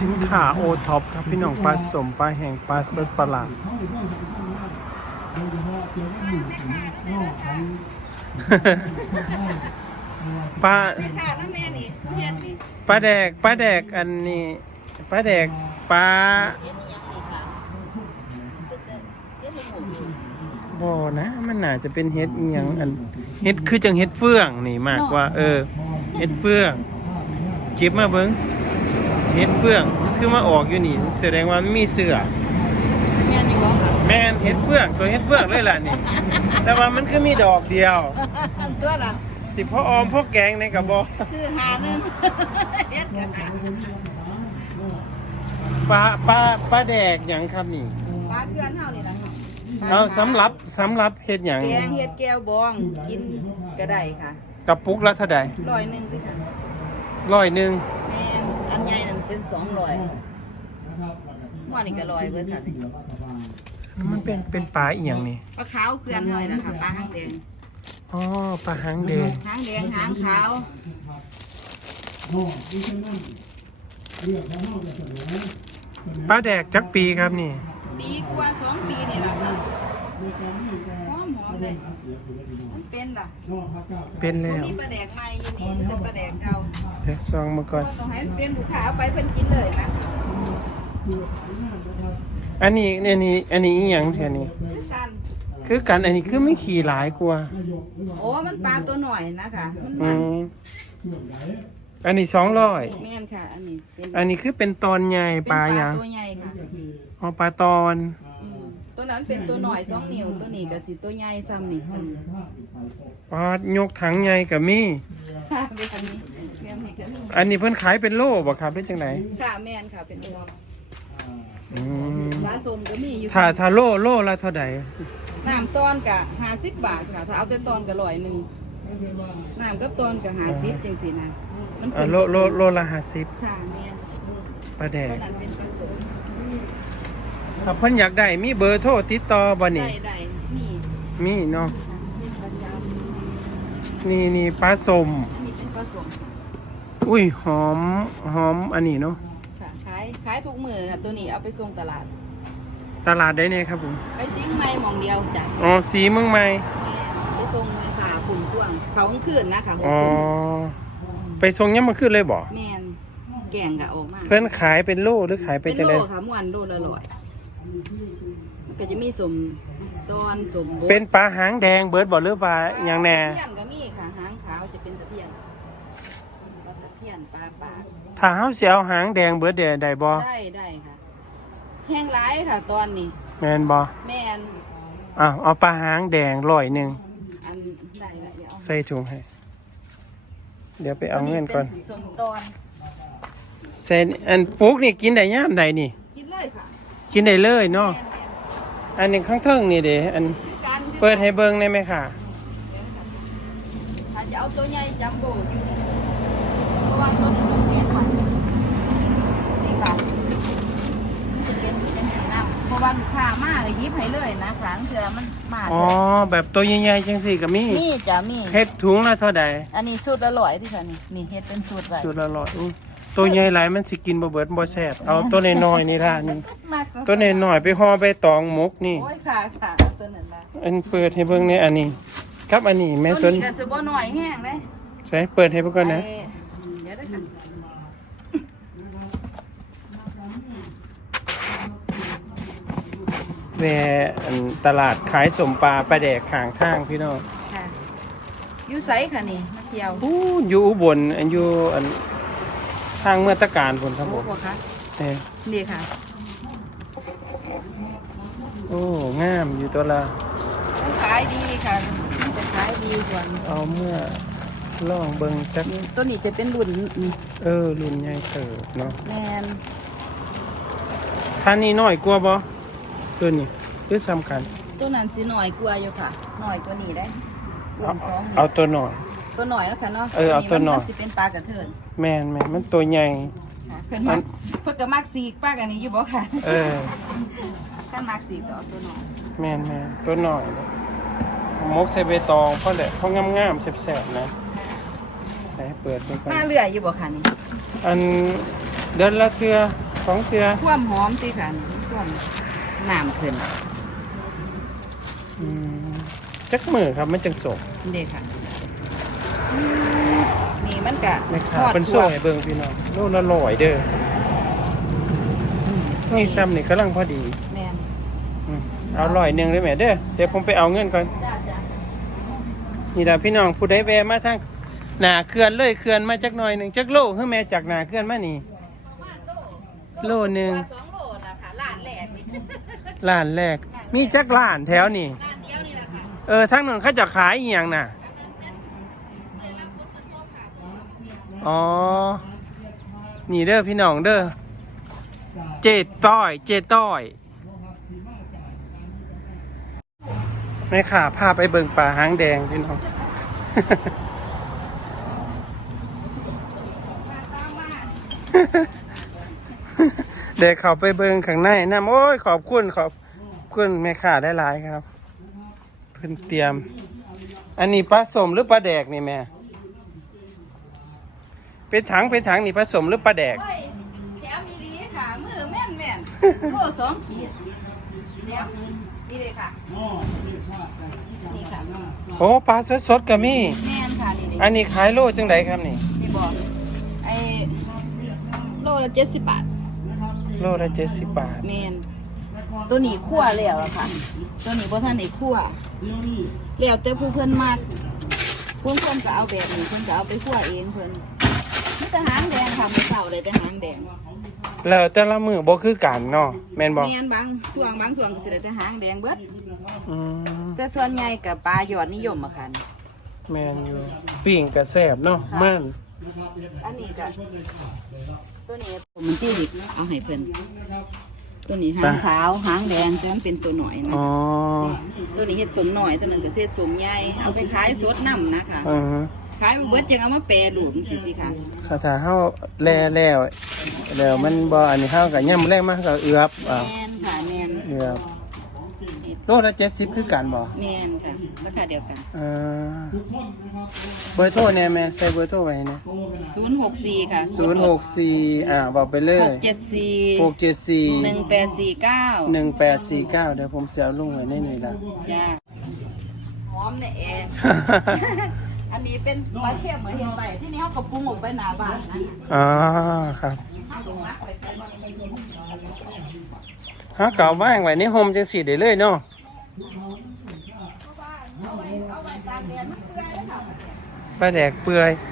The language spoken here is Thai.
สินค้าโอท็อปครับพี่น้องปลาสมปลาแห้งปลาสดปลาหลาดปลาค่ะน้ำแม่นี่เฮ็ดนี่ปลาแดกปลาแดกอันนี้ปลาแดกปลาเฮ็ดอีหยังนี่ค่ะเฮ็ดให้หมูอยู่บ่นะ มันน่าจะเป็นเห็ดอีหยังอันเห็ดคือจังเห็ดเฟืองนี่มากกว่า เออเห็ดเฟือง เก็บมาเบิ่งเห็ดเฟืองคือมาออกอยู่นี่แสดงว่ามันมีเสือแม่นี่บ่ค่ะแม่นเห็ดเฟืองตัวเห็ดเฟืองเลยล่ะนี่ แต่ว่ามันคือมีดอกเดียว อันตัวละสิพ่อออมพ่อแกงในกระบอกคือหาหนึงเฮ็ดกันค่ะปลาปลาปลาแดกหยังครับนี่ปลาเกลือนเฮานี่ล่ะค่ะเอาสำหรับสำหรับเฮ็ดหยังแกงเฮ็ดแก้วบองกินก็ได้ค่ะ กระปุกละเท่าใดร้อยหนึงคือค่ะ ร้อยหนึ่งแม่นอันใหญ่นั่นจึง200หัวนี่ก็ร้อยเบิดค่ะนี่มันเป็นเป็นปลาอีหยังนี่ปลาขาวเกลือนเฮานี่ล่ะค่ะปลาหางแดงอ๋อปลาหางแดงหางแดงหางขาวปลาแดกจักปีครับนี่ ปีกว่าสองปีนี่ล่ะค่ะ หอมหอมเลยมันเป็นล่ะเป็นแล้วมีปลาแดกใหม่อยู่นี่มันเป็นปลาแดกเก่าเดี๋ยวซองมาก่อน ต้องให้มันเป็นลูกค้าเอาไปเพิ่นกินเลยนะอันนี้อันนี้อันนี้อีหยังแท้นี่คือกัน คือกันอันนี้คือไม่ขี่หลายกว่าโอ้ มันปลาตัวหน่อยนะคะ มันอืมันมอันนี้สองร้อยแม่นค่ะ อันนี้เป็นอันนี้คือเป็นตอนใหญ่เป็นปลาหยังตัวใหญ่ค่ะอ๋อปลาตอนอืม ตัวนั้นเป็นตัวหน่อยสองนิ้วตัวนี้ก็สิตัวใหญ่ซ้ำนี่ซ้ำนี่ปลายกถังใหญ่กับมีค่ะเป็นอันนี้แม่นให้กันนี่อันนี้เพิ่นขายเป็นโลบ่ครับเป็นจังไดค่ะแม่นค่ะเป็นตัวอืมปลาส้มก็มีอยู่ถ้าถ้าโลโลละเท่าใดน้ำตอนกะ50บาทค่ะ ถ้าเอาแต่ตอนก็ร้อยหนึงน้ำกับตอนก็50จังซี่นะมันอ่าเป็นโลโลโลละห้าสิบค่ะแม่นปลาแดตัวกนั้นเป็นปลาส้ม ถ้าเพิ่นอยากได้มีเบอร์โทรติดต่อบ่นี่ได้ได้นี่มีเนาะประจำนี่นี่ปลาสมอันนี้เป็นผสมอุ้ยหอมหอมอันนี้เนาะค่ะขายขายทุกมือค่ะตัวนี้เอาไปส่งตลาด ตลาดได้เนี่ยครับผมไปจิ้งไม้หมองเดียวจ้ะอ๋อสีเมืองใหม่ไปส่งในขาปุ่นพ่วงเขาขึ้นนะค่ะอ๋อขึ้นไปส่งยังมาขึ้นเลยบ่แมนแกงกะออกมาเพิ่นขายเป็นโลหรือขายเป็เป็นนจังโลได๋ค่ะม้วนโลละร้อยมัน ก็จะมีสมตอนสมบดเป็นปลาหางแดงเบิดบ่หรือปลาหยังแน่ ตะเพียนก็มีค่ะหางขาวจะเป็นตะเพียนปลาตะเพียนปลาปากถ้าเฮาสิเอาหางแดงเบิดได้ได้บ่ได้ได้ค่ะ แห้งร้ายค่ะตอนนี้ แม่นบ่แม่นอ้าวเอาปลาหางแดงร้อยหนึงอันได้ละเดี๋ยวเอาใส่ถุงให้ เดี๋ยวไปเอาเงินก่อน ป็สมตอน ใส่อันปลูกนี่กินได้ยามใดนี่ กินเลยค่ะกินได้เลยเนาะแม่นอันนี้ข้างเทิงนี่เด้อันๆคือการคือเปิดให้เบิ่งได้ไหมค่ะถ้าจะเอาตัวใหญ่จัมโบ้อยู่เพราะว่าตัวนี้ต้องเปลี่ยนก่อนนี่ค่ะมันจะเป็นเป็นสีน้ำเพราะว่าลูกค้ามากยิบให้เลยนะขางเสือมันมาอ๋อแบบตัวใหญ่ๆจังสี่ก็มีมีจ้ะมีเฮ็ดถุงละเท่าใดอันนี้สูตรละร้อยที่ค่ะนี่นี่เฮ็ดเป็นสูตรไว้สุดละร้อยอู้ ตัวใหญ่หลายมันสิกินบ่เบิดบ่แซ่บเอาตัวน้อยๆนี่ล่ะนี่มากตัวน้อยๆไปห่อใบตองหมกนี่ โอ้ยค่ะค่ะตัวนั้นละอันเปิดให้เบิ่งในอันนี้ ครับอันนี้แม่สตัวนนี้ก็สิบ่น้อยแห้งเลยใส่เปิดให้เบิ่งก่อนนะ ไอ้เดี๋ยวได้ค่ะแหวอันตลาดขายสมปลาปลาแดกข้างทางพี่น้องค่ะอยู่ไสค่ะนี่มาเที่ยวอู้อยู่อุบลอันอยู่อัน ทางเมื่อตะการพุ่นครับผโอ้มบ่คะเอ้ยนี่ค่ะโอ้งามอยู่ตัวละมันขายดีค่ะมันจะขายดีกว่าเอาเมื่อลองเบิ่งจักนี่ตัวนี้จะเป็นรุ่นอืมเออรุ่นใหญ่เติบเนาะแมนท่านนี้น้อยกว่าบ่ตัวนี้คือสำคัญตัวนั้นสิหน่อยกว่าอยู่ค่ะหน่อยกว่านี้ได้รุ่เอานสองนี่เอาตัวน้อย ตัวหน่อยแล้วค่ะเนาะเออเอาตัวหน่อย มัสิเป็นปลากระเทินแม่นแม่นมันตัวใหญ่ ค่ะเพิ่นมักเพิ่นก็มักสีกปลากันนี้อยู่บ่ค่ะเออ ท่านมักสีกก็เอาตัวหน่อยแม่นแม่นตัวน้อยมกใส่ใบตองเพราะแหละเพราะงามๆแซ่บๆนะใส่ให้เปิดไปก่อนมาเรื่อยอยู่บ่ค่ะนี่อันเดือนละเทือสองเทือความหอมสิค่ะนี่ความน้ำขึ้นอืมจักมือครับมันจังสมเด็กค่ะอืม นี่มันกะแม่ค้าเป็นโซ่ให้เบิ่งพี่น้องโลละร้อยเด้ออืมนี่ซ้ำนี่กำลังพอดีแม่นอืมเอาร้อยหนึ่งเลยแม่เด้อเดี๋ยวผมไปเอาเงินก่อนจ้าจ้านี่ล่ะพี่น้องผู้ใดแวะมาทางหนาเขื่อนเลยเขื่อนมาจักหน่อยหนึ่งจักโลคือแม่จากหนาเขื่อนมานี่โลหนึ่งว่าสองโลละค่ะล้านแรกนี่ล้านแรก มีจักล้านแถวนี่ล้านเดียวนี่แหละค่ะเออทั้งนั้นเขาจะขายอีหยังน่ะ ได้รับผลกระทบค่ะ อ๋อ นี่เด้อพี่น้องเด้อ เจต้อย เจต้อยแม่ข่าพาไปเบิงป่าหางแดงพี่น้อง เดี๋ยวเขาไปเบิงข้างในน้ำโอ้ยขอบคุณขอบคุณแม่ข่าได้หลายครับ เพิ่นเตรียม อันนี้ปลาสมหรือปลาแดกนี่แม่ เป็นถังเป็นถังนี่ผสมหรือปลาแดก โอ้ยแถมมีลีค่ะ มือแม่นแม่นโลสองขีดเดี๋ยวนี่เลยค่ะ นี่ค่ะ โอ้ปลาสดๆก็มี แม่นค่ะ นี่เลยอันนี้ขายโลจังไดครับนี่ นี่บอกไอ้โลละเจ็ดสิบบาท โลละเจ็ดสิบบาท แมนตัวนี้คั่วแล้วล่ะค่ะ ตัวนี้บ่ท่านได้คั่วแล้วแต่ผู้เพิ่นมากเพิ่นเพิ่นก็เอาแบบนี้เพิ่นก็เอาไปคั่วเองเพิ่น มีแต่หางแดงค่ะมื้อเช้าเลยแต่หางแดงแล้วแต่ละมือบ่คือกันเนาะแม่นบ่แม่นบางส่วนบางส่วนก็สิได้แต่หางแดงเบิดอืมแต่ส่วนใหญ่ก็ปลายอดนิยมอะค่ะแม่นอยู่ปิ้งก็แซ่บเนาะมันอันนี้ก็ตัวนี้ผมมันตีดิเอาให้เพิ่นตัวนี้หางขาวหางแดงแต่มันเป็นตัวหน่อยนะอ๋อตัวนี้เฮ็ดสมหน่อยตัวนั้นก็เฮ็ดสมใหญ่เอาไปขายสดน้ำนะคะอือฮะ ขายมาเบิดจังเอามาแปรรูปจังซี่ติค่ะคาถาเฮาแล่แล้วแล้วมันบ่อันนี้เฮาก็ย่ำแรงมาก็เอือบอ่าแม่นค่ะแม่นเอือบโลละ70คือกันบ่ แม่นค่ะราคาเดียวกัน เออเบอร์โทรแน่แม่ใส่เบอร์โทรไว้ให้แน่064 ค่ะ064อ่าบอกไปเลย674 674 1849 1849เดี๋ยวผมเสียลุงไว้ในนี่ละจ้าหอมในแอร์ อันนี้เป็นปลาเค็มเหมือนเห็นไปที่นี่เฮาก็ปรุงออกไปหน้าบ้านนะอ๋อครับเฮาก็มักไว้ใส่บ้านฮะเก่าว่างไว้ในโฮมจังสีได้เลยเนาะเอาไว้เอาไว้ตากแดดมันเปื่อยแล้วค่ะ ปลาแดกเปื่อยแ